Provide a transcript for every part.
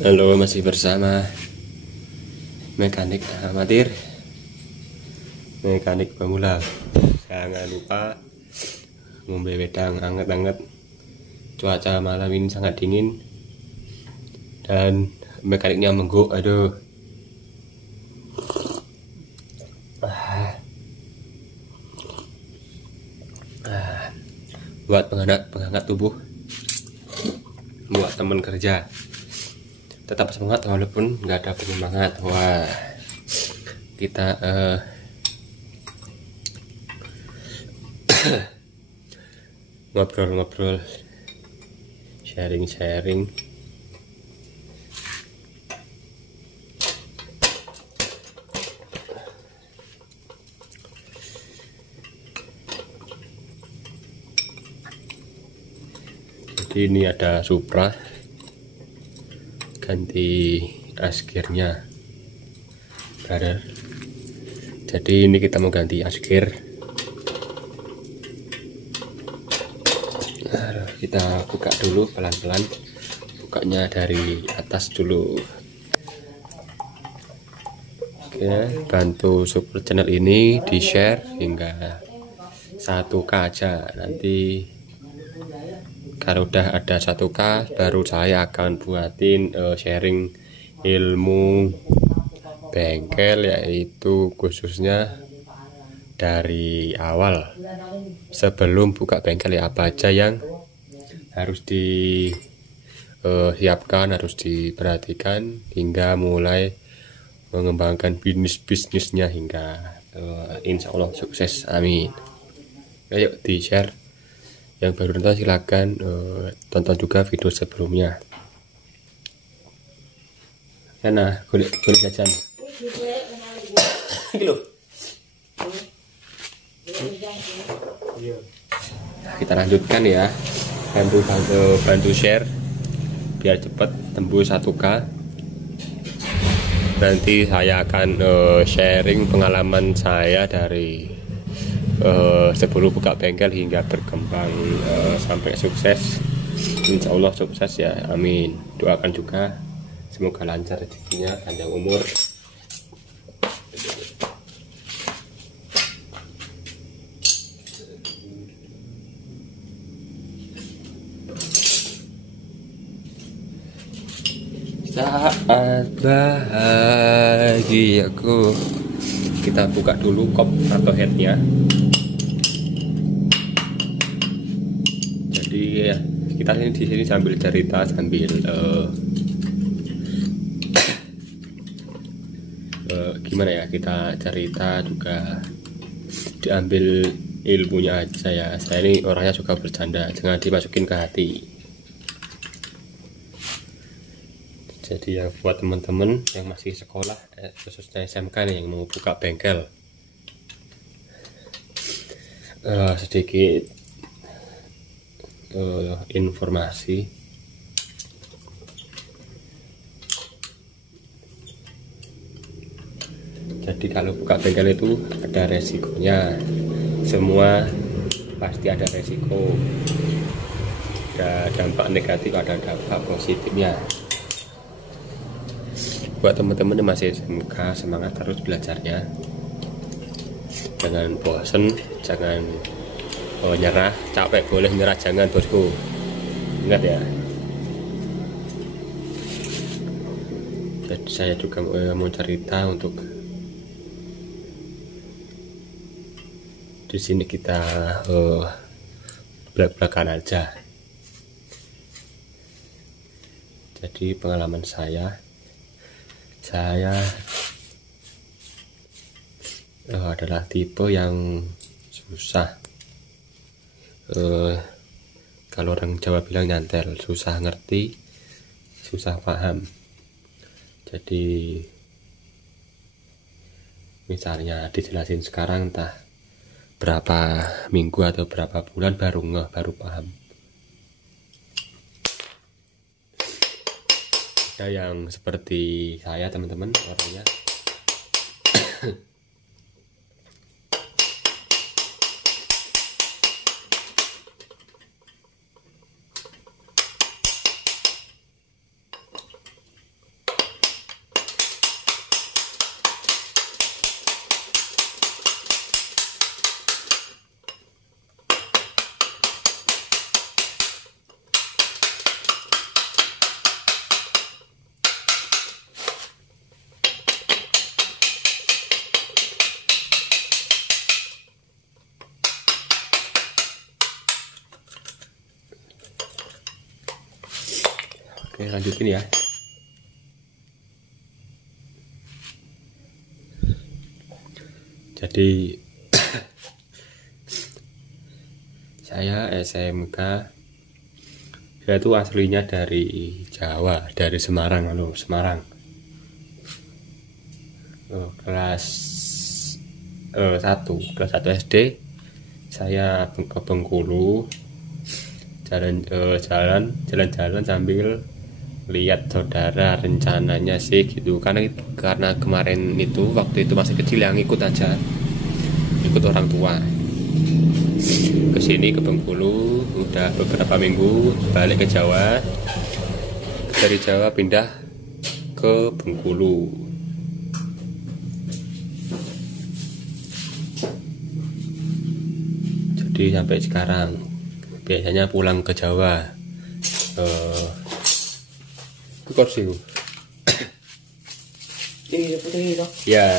Halo, masih bersama mekanik amatir, mekanik pemula. Jangan lupa ngombe wedang anget-anget. Cuaca malam ini sangat dingin dan mekaniknya mengguk. Aduh. Buat penghangat tubuh, buat teman kerja, tetap semangat walaupun nggak ada penyemangat. Wah, kita ngobrol-ngobrol, sharing-sharing. Jadi ini ada Supra, ganti asgirnya, brother. Jadi ini kita mau ganti asgir. Kita buka dulu pelan-pelan, bukanya dari atas dulu. Oke, bantu support channel ini, di share hingga 1K aja. Nanti kalau udah ada 1K baru saya akan buatin sharing ilmu bengkel, yaitu khususnya dari awal sebelum buka bengkel, ya apa aja yang harus disiapkan, harus diperhatikan hingga mulai mengembangkan bisnisnya hingga insya Allah sukses, amin. Ayo di share. Yang baru nonton silahkan tonton juga video sebelumnya. Nah, kulit jajan. Kita lanjutkan ya. Bantu share biar cepat tembus 1K. Nanti saya akan sharing pengalaman saya dari sebelum buka bengkel hingga berkembang sampai sukses. Insya Allah sukses ya, amin. Doakan juga semoga lancar rezekinya, panjang umur. Saat bahagiaku, kita buka dulu kop atau headnya. Jadi ya, kita di sini sambil cerita, sambil gimana ya, kita cerita juga diambil ilmunya aja ya. Saya ini orangnya suka bercanda, jangan dimasukin ke hati. Jadi ya buat teman-teman yang masih sekolah, khususnya SMK nih, yang mau buka bengkel, sedikit informasi. Jadi kalau buka bengkel itu ada resikonya, semua pasti ada resiko, ada dampak negatif, ada dampak positifnya. Buat teman-teman yang masih SMK, semangat terus belajarnya, jangan bosen, jangan nyerah. Capek boleh, nyerah jangan, bosku. Ingat ya. Dan saya juga mau cerita untuk di sini kita belak-belakan aja. Jadi pengalaman saya adalah tipe yang susah. Kalau orang Jawa bilang nyantel, susah ngerti, susah paham. Jadi misalnya dijelasin sekarang, entah berapa minggu atau berapa bulan baru ngeh, baru paham. Ada yang seperti saya, teman-teman, orangnya Oke, lanjutin ya. Jadi saya SMK, saya itu aslinya dari Jawa, dari Semarang, Semarang. Kelas 1 SD saya ke Bengkulu, jalan-jalan sambil lihat saudara, rencananya sih gitu, karena kemarin itu waktu itu masih kecil, yang ikut aja, ikut orang tua kesini ke Bengkulu. Udah beberapa minggu balik ke Jawa, dari Jawa pindah ke Bengkulu. Jadi sampai sekarang biasanya pulang ke Jawa. Itu kursi ya.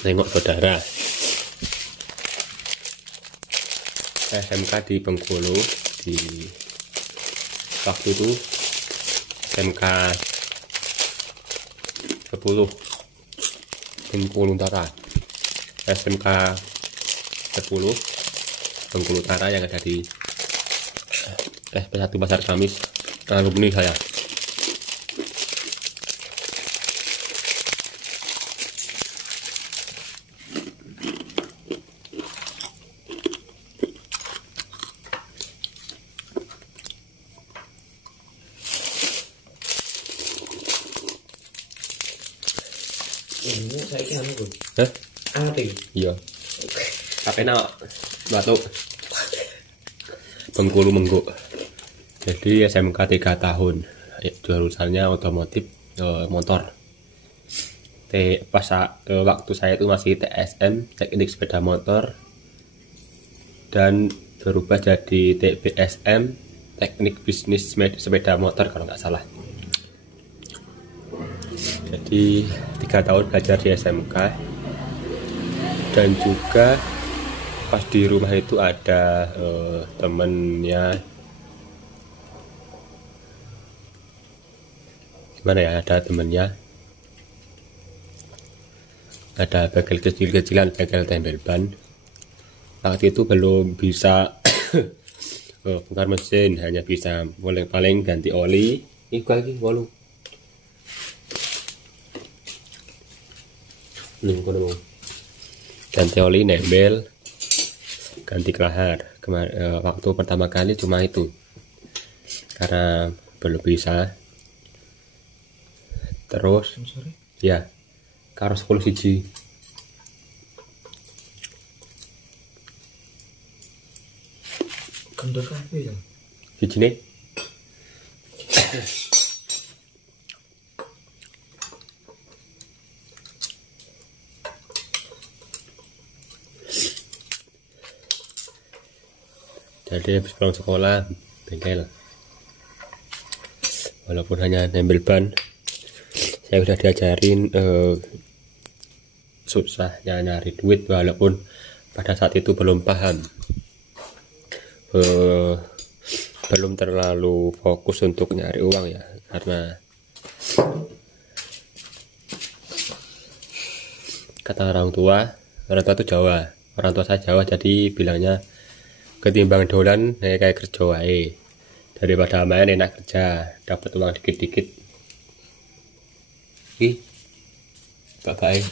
Tengok saudara, SMK di Bengkulu, di waktu itu SMK 10 Bengkulu Utara, SMK 10 Bengkulu Utara yang ada di SP1 Pasar Kamis, alumni saya. Ini saya kira apa? Hah? Apa? Iya. Apa nak? Batuk. Bengkulu Mengguk. Jadi SMK 3 tahun. Jurusannya otomotif, motor. Pas waktu saya itu masih TSM, teknik sepeda motor, dan berubah jadi TBSM, teknik bisnis sepeda motor kalau nggak salah. Jadi 3 tahun belajar di SMK, dan juga pas di rumah itu ada temennya, gimana ya, ada temennya, ada bagel kecil-kecilan, bagel tempel ban. Waktu itu belum bisa bongkar mesin, hanya bisa paling ganti oli. Ini lagi walu ganti oli, nembel, ganti kelahar. Waktu pertama kali cuma itu, karena belum bisa. Terus ya karo 10 siji. Kendor kafe ya? Siji nih. Jadi habis pulang sekolah bengkel, walaupun hanya nempel ban, saya sudah diajarin susahnya nyari duit, walaupun pada saat itu belum paham, belum terlalu fokus untuk nyari uang ya, karena kata orang tua itu Jawa, orang tua saya Jawa, jadi bilangnya ketimbang dolan kayak kerja wae, daripada main enak kerja, dapat uang dikit-dikit. Bapak,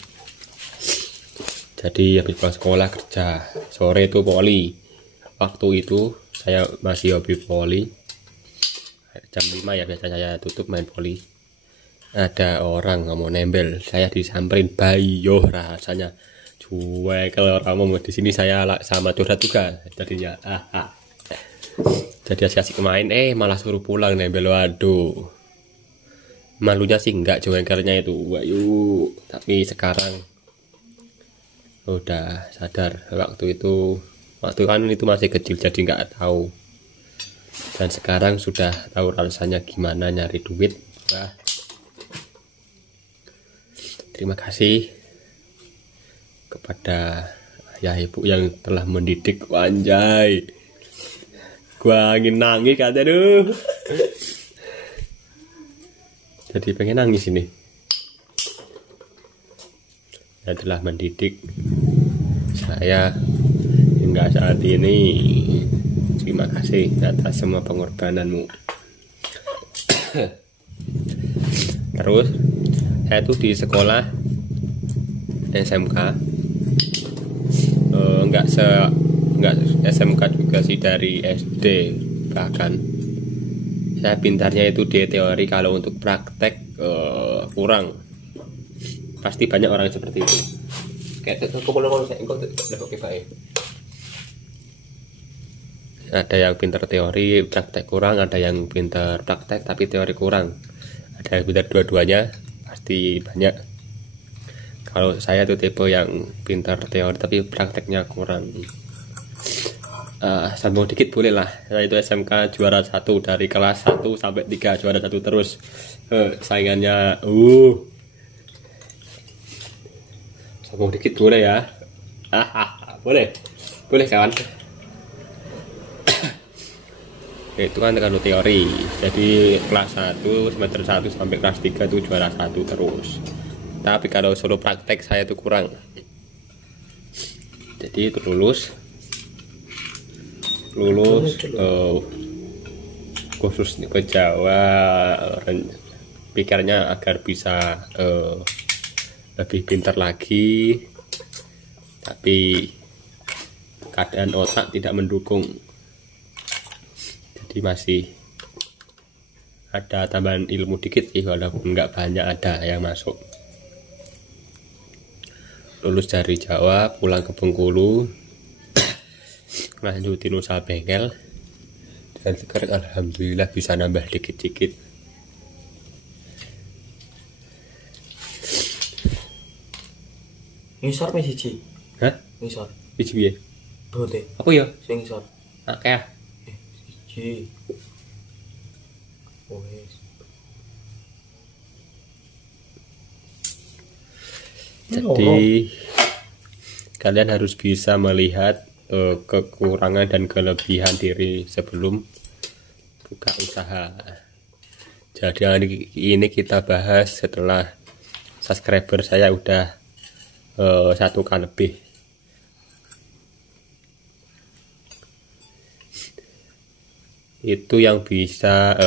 jadi habis pulang sekolah kerja, sore itu poli. Waktu itu saya masih hobi poli, jam 5 ya biasa saya tutup main poli. Ada orang ngomong nembel, saya disamperin, bayo rasanya cuek. Kalau orang mau di sini saya sama curhat juga jadinya. Jadi asik-asik main, malah suruh pulang nembel. Waduh, malunya sih enggak, jengkelnya itu wayu. Tapi sekarang udah sadar, waktu kan itu masih kecil, jadi nggak tahu. Dan sekarang sudah tahu rasanya gimana nyari duit. Terima kasih kepada ya ibu yang telah mendidik. Anjay, gua ingin nangis kata aduh. Jadi pengen nangis ini. Yang telah mendidik saya hingga saat ini. Terima kasih atas semua pengorbananmu. Terus saya tuh di sekolah SMK, enggak SMK juga sih, dari SD. Bahkan saya pintarnya itu di teori, kalau untuk praktek kurang. Pasti banyak orang seperti itu. Kayak ada yang pintar teori, praktek kurang. Ada yang pintar praktek tapi teori kurang. Ada yang pintar dua-duanya, pasti banyak. Kalau saya tuh tipe yang pintar teori tapi prakteknya kurang. Sambung dikit boleh lah. Saya itu SMK juara 1 dari kelas 1 sampai 3, juara 1 terus. Saingannya sambung dikit boleh ya. Boleh kawan. Itu kan kalau teori. Jadi kelas 1 semester 1 sampai kelas 3 itu juara 1 terus. Tapi kalau solo praktek saya itu kurang. Jadi itu lulus khusus ke Jawa, pikirnya agar bisa lebih pintar lagi, tapi keadaan otak tidak mendukung. Jadi masih ada tambahan ilmu dikit sih, walaupun nggak banyak ada yang masuk. Lulus dari Jawa, pulang ke Bengkulu, lanjutin usaha bengkel, dan sekarang alhamdulillah bisa nambah dikit-dikit. Ngisor me siji. Hah? Ngisor. Siji piye? Bote. Apa ya? Sing ngisor. Akeh. Siji. Wes. Jadi kalian harus bisa melihat kekurangan dan kelebihan diri sebelum buka usaha. Jadi ini kita bahas setelah subscriber saya udah 1K lebih. Itu yang bisa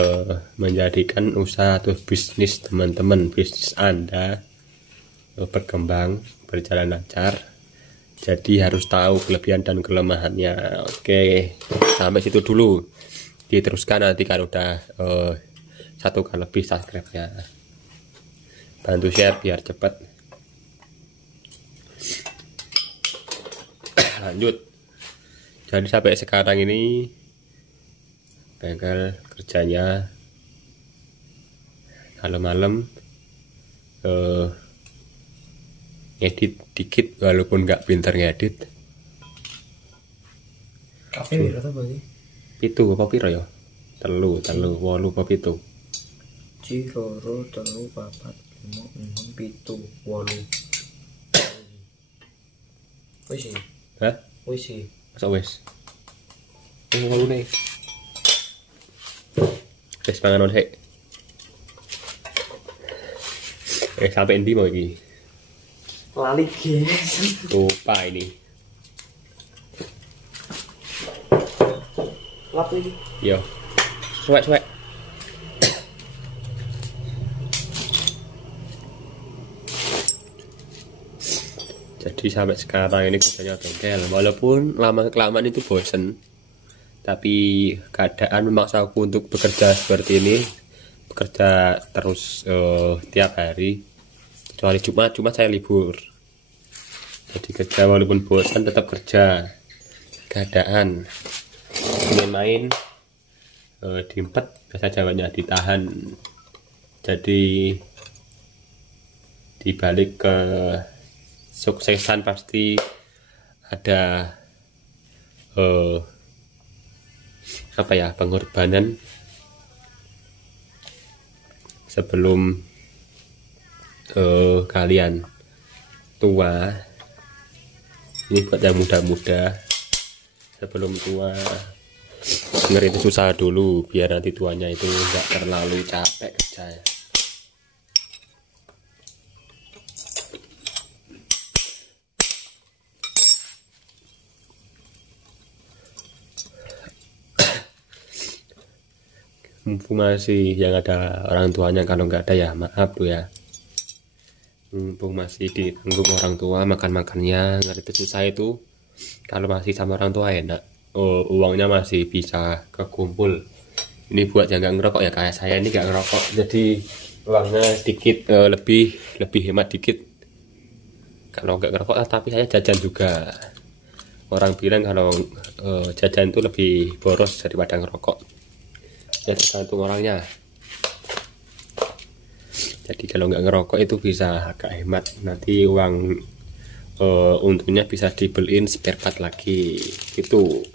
menjadikan usaha atau bisnis teman-teman, bisnis Anda berkembang, berjalan lancar. Jadi harus tahu kelebihan dan kelemahannya. Oke, sampai situ dulu. Diteruskan nanti kalau udah 1K lebih subscribe-nya. Bantu share biar cepet. Lanjut. Jadi sampai sekarang ini bengkel kerjanya malam-malam edit dikit, walaupun nggak pinter ngedit. Kafe berapa berarti? Pitu apa piro ya? Telu 8 pitu. Loro 3 4 5 6 7 8. Wis. Hah? Wis. Masa wis? 8 nih. Wis panganon sik. Sampai endi mau iki? Lali guys. Lupa ini. Lap ini. Yo. Cuek. Jadi sampai sekarang ini kerjanya bengkel. Walaupun lama-kelamaan itu bosen, tapi keadaan memaksa aku untuk bekerja seperti ini. Bekerja terus tiap hari. Kecuali Jumat saya libur. Jadi kerja walaupun bosan tetap kerja. Keadaan main diempet, bahasa Jawanya ditahan. Jadi dibalik ke suksesan pasti ada pengorbanan sebelum kalian tua. Ini buat yang muda-muda sebelum tua. Ngerintis usaha dulu biar nanti tuanya itu enggak terlalu capek kerja. Mumpung masih yang ada orang tuanya, kalau nggak ada ya maaf tuh ya. Mumpung masih ditanggung orang tua makan-makannya, ngerti susah itu. Kalau masih sama orang tua enak, uangnya masih bisa kekumpul. Ini buat yang nggak ngerokok ya, kayak saya ini nggak ngerokok, jadi uangnya dikit, lebih hemat dikit. Kalau nggak ngerokok tapi saya jajan juga. Orang bilang kalau jajan itu lebih boros daripada ngerokok. Ya tergantung orangnya. Jadi kalau nggak ngerokok itu bisa agak hemat, nanti uang untungnya bisa dibeliin spare part lagi gitu.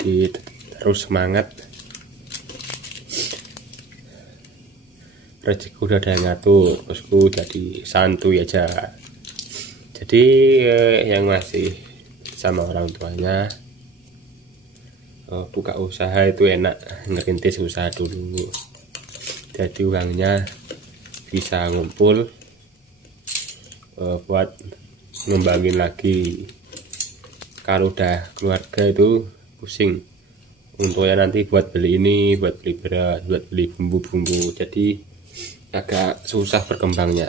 Jadi terus semangat, rezeki udah ada yang ngatur, bosku, jadi santuy aja. Jadi yang masih sama orang tuanya buka usaha itu enak, ngerintis usaha dulu, jadi uangnya bisa ngumpul buat ngembangin lagi. Kalau udah keluarga itu pusing untungnya nanti buat beli ini, buat beli beras, buat beli bumbu-bumbu, jadi agak susah berkembangnya.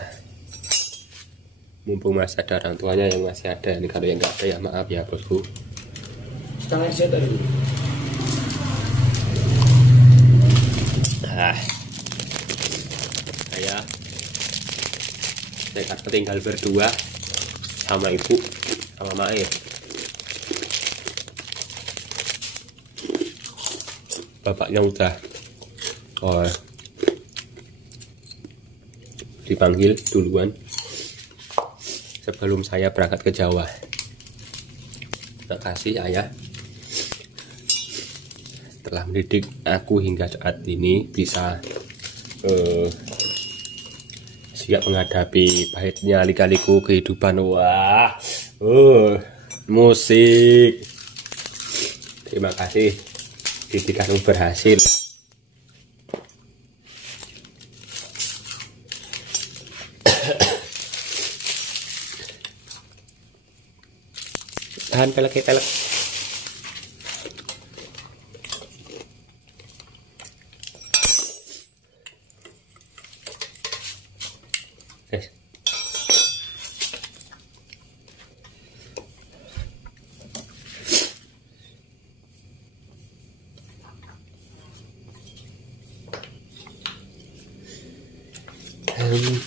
Mumpung masih ada orang tuanya yang masih ada, ini kalau yang nggak ada ya maaf ya bosku. Setengah set tadi. Saya tinggal berdua sama ibu sama Mair. Bapaknya udah dipanggil duluan sebelum saya berangkat ke Jawa. Terima kasih ayah telah mendidik aku hingga saat ini bisa siap menghadapi pahitnya lika-liku kehidupan. Wah, musik. Terima kasih, didikanmu berhasil. Tahan pelek.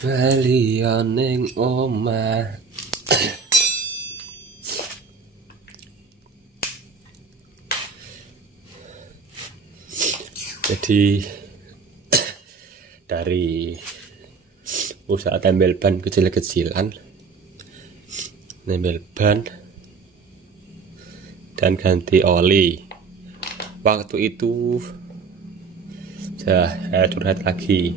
Kembali ning omah. Jadi dari usaha tempel ban kecil-kecilan, nempel ban dan ganti oli. Waktu itu saya curhat lagi.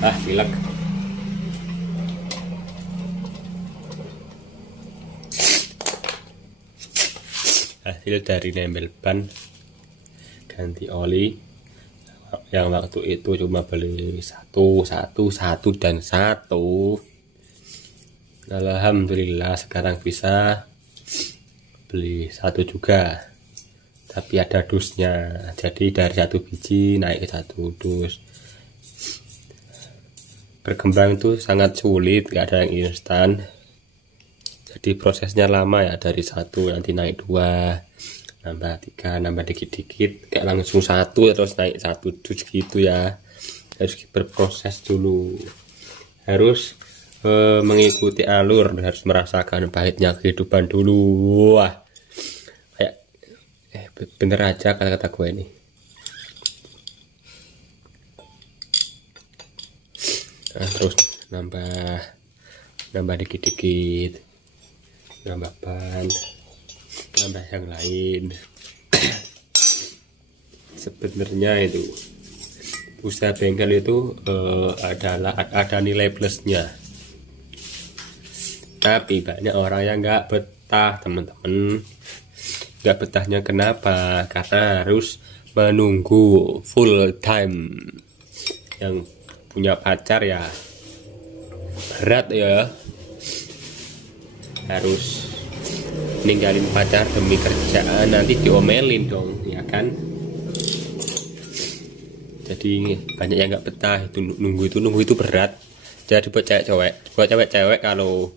Pilek. Hasil dari nempel ban ganti oli yang waktu itu cuma beli satu. Alhamdulillah sekarang bisa beli satu juga, tapi ada dusnya, jadi dari satu biji naik ke satu dus. Berkembang itu sangat sulit, gak ada yang instan, jadi prosesnya lama ya. Dari satu nanti naik dua, nambah tiga, nambah dikit-dikit, kayak langsung satu terus naik satu dus gitu ya. Harus berproses dulu, harus mengikuti alur, harus merasakan pahitnya kehidupan dulu. Wah, kayak bener aja kata-kata gue ini. Nah, terus nambah dikit-dikit, nambah ban, nambah yang lain. Sebenarnya itu usaha bengkel itu ada nilai plusnya, tapi banyak orang yang nggak betah, teman-teman. Nggak betahnya kenapa? Karena harus menunggu full time. Yang punya pacar ya berat ya, harus ninggalin pacar demi kerjaan, nanti diomelin dong, ya kan? Jadi banyak yang nggak betah, itu nunggu itu berat. Jadi buat cewek-cewek kalau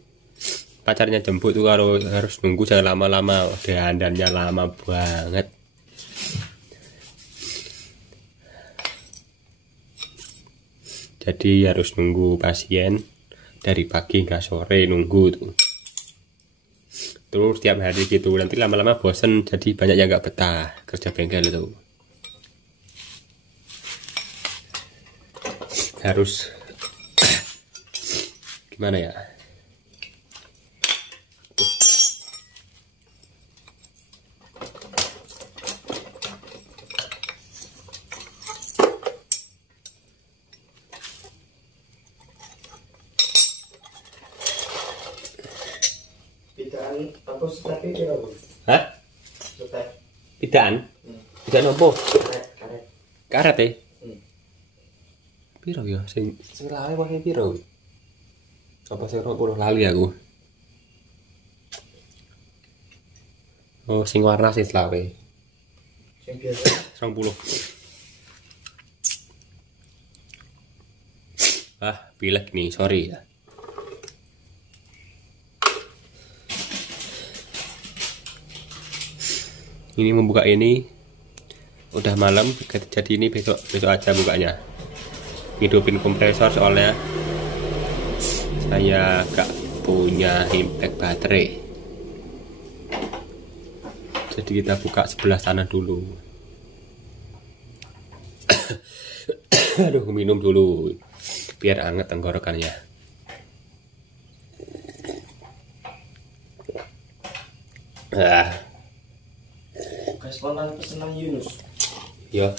pacarnya jemput tuh, kalau harus nunggu jangan lama-lama, dandannya lama banget. Jadi harus nunggu pasien dari pagi hingga sore, nunggu tuh. Terus tiap hari gitu, nanti lama-lama bosen, jadi banyak yang nggak betah kerja bengkel itu. Harus gimana ya? Bidaan apa stepnya kira? Hah? Step. Bidaan? Bidaan apa? Karet. Karet ya? Piro ya? Sing lawe wae piro? Apa sing 20 lali aku? Oh, sing warna sing lawe. Yang biasa 20. Pilek nih, sorry ya. Ini membuka ini udah malam, jadi ini besok aja bukanya. Hidupin kompresor soalnya saya gak punya impact baterai, jadi kita buka sebelah sana dulu. Aduh, minum dulu biar anget tenggorokannya. Guys, spontan pesanan Yunus. Ya.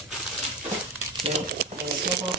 Yang apa?